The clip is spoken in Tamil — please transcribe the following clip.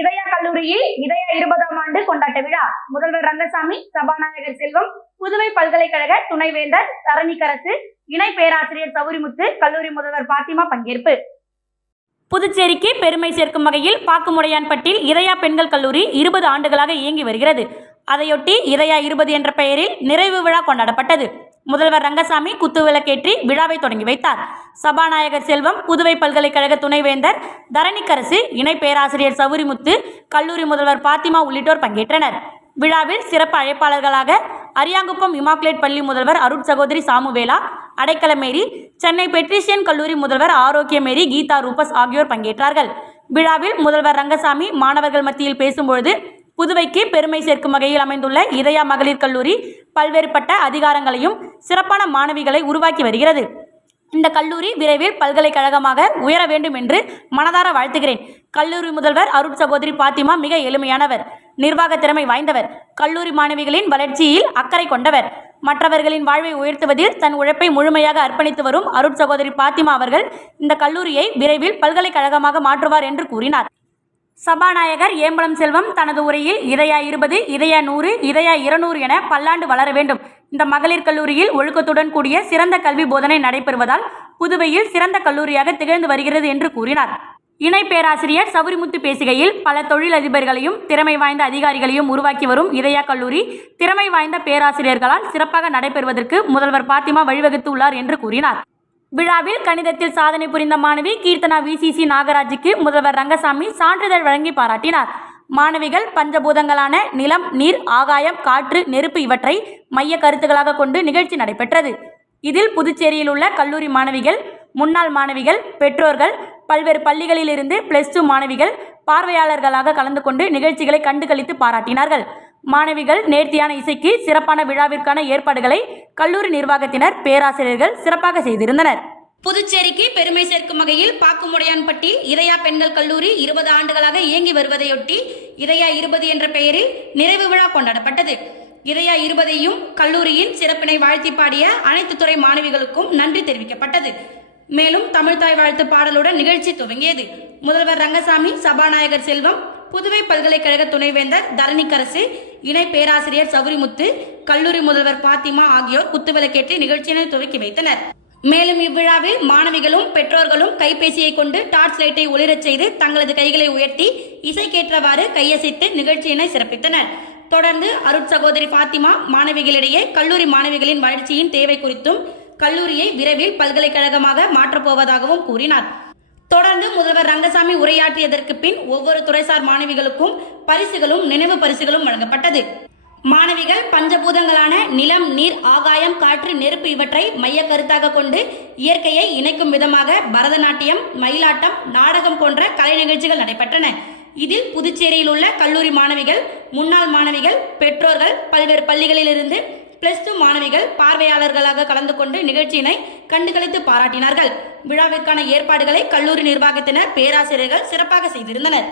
இதயா கல்லூரியில் இதய இருபதாம் ஆண்டு கொண்டாட்ட விழா. முதல்வர் ரங்கசாமி சபாநாயகர் செல்வம் புதுவை பல்கலைக்கழக துணைவேந்தர் தரணிக்கரசு இணை பேராசிரியர் சௌரிமுத்து கல்லூரி முதல்வர் பாத்திமா பங்கேற்பு. புதுச்சேரிக்கு பெருமை சேர்க்கும் வகையில் பாக்குமுடையான்பட்டில் இதயா பெண்கள் கல்லூரி இருபது ஆண்டுகளாக இயங்கி வருகிறது. அதையொட்டி இதயா இருபது என்ற பெயரில் நிறைவு விழா கொண்டாடப்பட்டது. முதல்வர் ரங்கசாமி குத்துவிளக்கேற்றி விழாவை தொடங்கி வைத்தார். சபாநாயகர் செல்வம் புதுவை பல்கலைக்கழக துணைவேந்தர் தரணிக்கரசு இணை பேராசிரியர் சௌரிமுத்து கல்லூரி முதல்வர் பாத்திமா உள்ளிட்டோர் பங்கேற்றனர். விழாவில் சிறப்பு அழைப்பாளர்களாக அரியாங்குப்பம் இமாக்குலேட் பள்ளி முதல்வர் அருட் சகோதரி சாமுவேலா அடைக்கலமேரி சென்னை பெட்ரிஷியன் கல்லூரி முதல்வர் ஆரோக்கியமேரி கீதா ரூபஸ் ஆகியோர் பங்கேற்றார்கள். விழாவில் முதல்வர் ரங்கசாமி மாணவர்கள் மத்தியில் பேசும்பொழுது புதுவைக்கு பெருமை சேர்க்கும் வகையில் அமைந்துள்ள இதயா மகளிர் கல்லூரி பல்வேறுபட்ட அதிகாரங்களையும் சிறப்பான மாணவிகளை உருவாக்கி வருகிறது. இந்த கல்லூரி விரைவில் பல்கலைக்கழகமாக உயர வேண்டும் என்று மனதார வாழ்த்துகிறேன். கல்லூரி முதல்வர் அருட் சகோதரி பாத்திமா மிக எளிமையானவர் நிர்வாக திறமை வாய்ந்தவர் கல்லூரி மாணவிகளின் வளர்ச்சியில் அக்கறை கொண்டவர். மற்றவர்களின் வாழ்வை உயர்த்துவதில் தன் உழைப்பை முழுமையாக அர்ப்பணித்து வரும் அருட் சகோதரி பாத்திமா அவர்கள் இந்த கல்லூரியை விரைவில் பல்கலைக்கழகமாக மாற்றுவார் என்று கூறினார். சபாநாயகர் ஏம்பலம் செல்வம் தனது உரையில் இதயா இருபது இதயா நூறு இதயா இருநூறு என பல்லாண்டு வளர வேண்டும். இந்த மகளிர் கல்லூரியில் ஒழுக்கத்துடன் கூடிய சிறந்த கல்வி போதனை நடைபெறுவதால் புதுவையில் சிறந்த கல்லூரியாக திகழ்ந்து வருகிறது என்று கூறினார். இணை பேராசிரியர் சவுரிமுத்து பேசுகையில் பல தொழிலதிபர்களையும் திறமை வாய்ந்த அதிகாரிகளையும் உருவாக்கி வரும் இதயா கல்லூரி திறமை வாய்ந்த பேராசிரியர்களால் சிறப்பாக நடைபெறுவதற்கு முதல்வர் பாத்திமா வழிவகுத்துள்ளார் என்று கூறினார். விழாவில் கணிதத்தில் சாதனை புரிந்த மாணவி கீர்த்தனா விசிசி நாகராஜுக்கு முதல்வர் ரங்கசாமி சான்றிதழ் வழங்கி பாராட்டினார். மாணவிகள் பஞ்சபூதங்களான நிலம் நீர் ஆகாயம் காற்று நெருப்பு இவற்றை மைய கருத்துக்களாக கொண்டு நிகழ்ச்சி நடைபெற்றது. இதில் புதுச்சேரியில் உள்ள கல்லூரி மாணவிகள் முன்னாள் மாணவிகள் பெற்றோர்கள் பல்வேறு பள்ளிகளிலிருந்து பிளஸ் டூ மாணவிகள் பார்வையாளர்களாக கலந்து கொண்டு நிகழ்ச்சிகளை கண்டுகளித்து பாராட்டினார்கள். மாணவிகள் நேர்த்தியான இசைக்கு சிறப்பான விழாவிற்கான ஏற்பாடுகளை கல்லூரி நிர்வாகத்தினர் பேராசிரியர்கள் சிறப்பாக செய்திருந்தனர். புதுச்சேரிக்கு பெருமை சேர்க்கும் வகையில் பாக்குமுடையான்பட்டி இதயா பெண்கள் கல்லூரி இருபது ஆண்டுகளாக இயங்கி வருவதையொட்டி இதயா இருபது என்ற பெயரில் நிறைவு விழா கொண்டாடப்பட்டது. இதயா இருபதையும் கல்லூரியின் சிறப்பினை வாழ்த்தி பாடிய அனைத்து துறை மாணவிகளுக்கும் நன்றி தெரிவிக்கப்பட்டது. மேலும் தமிழ்தாய் வாழ்த்து பாடலுடன் நிகழ்ச்சி துவங்கியது. முதல்வர் ரங்கசாமி சபாநாயகர் செல்வம் புதுவை பல்கலைக்கழக துணைவேந்தர் தரணிக்கரசு இணை பேராசிரியர் சௌரிமுத்து கல்லூரி முதல்வர் பாத்திமா ஆகியோர் குத்துவிளக்கேற்றி நிகழ்ச்சியினை துவக்கி வைத்தனர். மேலும் இவ்விழாவில் மாணவிகளும் பெற்றோர்களும் கைபேசியை கொண்டு டார்ச் லைட்டை ஒளிரச் செய்து தங்களது கைகளை உயர்த்தி இசைக்கேற்றவாறு கையசைத்து நிகழ்ச்சியினை சிறப்பித்தனர். தொடர்ந்து அருட் சகோதரி பாத்திமா மாணவிகளிடையே கல்லூரி மாணவிகளின் வளர்ச்சியின் தேவை குறித்தும் கல்லூரியை விரைவில் பல்கலைக்கழகமாக மாற்றப்போவதாகவும் கூறினார். தொடர்ந்து முதல்வர் ரங்கசாமி உரையாற்றியதற்கு பின் ஒவ்வொரு துறைசார் மாணவிகளுக்கும் பரிசுகளும் நினைவு பரிசுகளும் வழங்கப்பட்டது. மாணவிகள் பஞ்சபூதங்களான நிலம் நீர் ஆகாயம் காற்று நெருப்பு இவற்றை மைய கருத்தாக கொண்டு இயற்கையை இணைக்கும் விதமாக பரதநாட்டியம் மயிலாட்டம் நாடகம் போன்ற கலை நிகழ்ச்சிகள் நடைபெற்றன. இதில் புதுச்சேரியில் உள்ள கல்லூரி மாணவிகள் முன்னாள் மாணவிகள் பெற்றோர்கள் பல்வேறு பள்ளிகளிலிருந்து பிளஸ் டூ மாணவிகள் பார்வையாளர்களாக கலந்து கொண்டு நிகழ்ச்சியினை கண்டுகளித்து பாராட்டினார்கள். விழாவிற்கான ஏற்பாடுகளை கல்லூரி நிர்வாகத்தினர் பேராசிரியர்கள் சிறப்பாக செய்திருந்தனர்.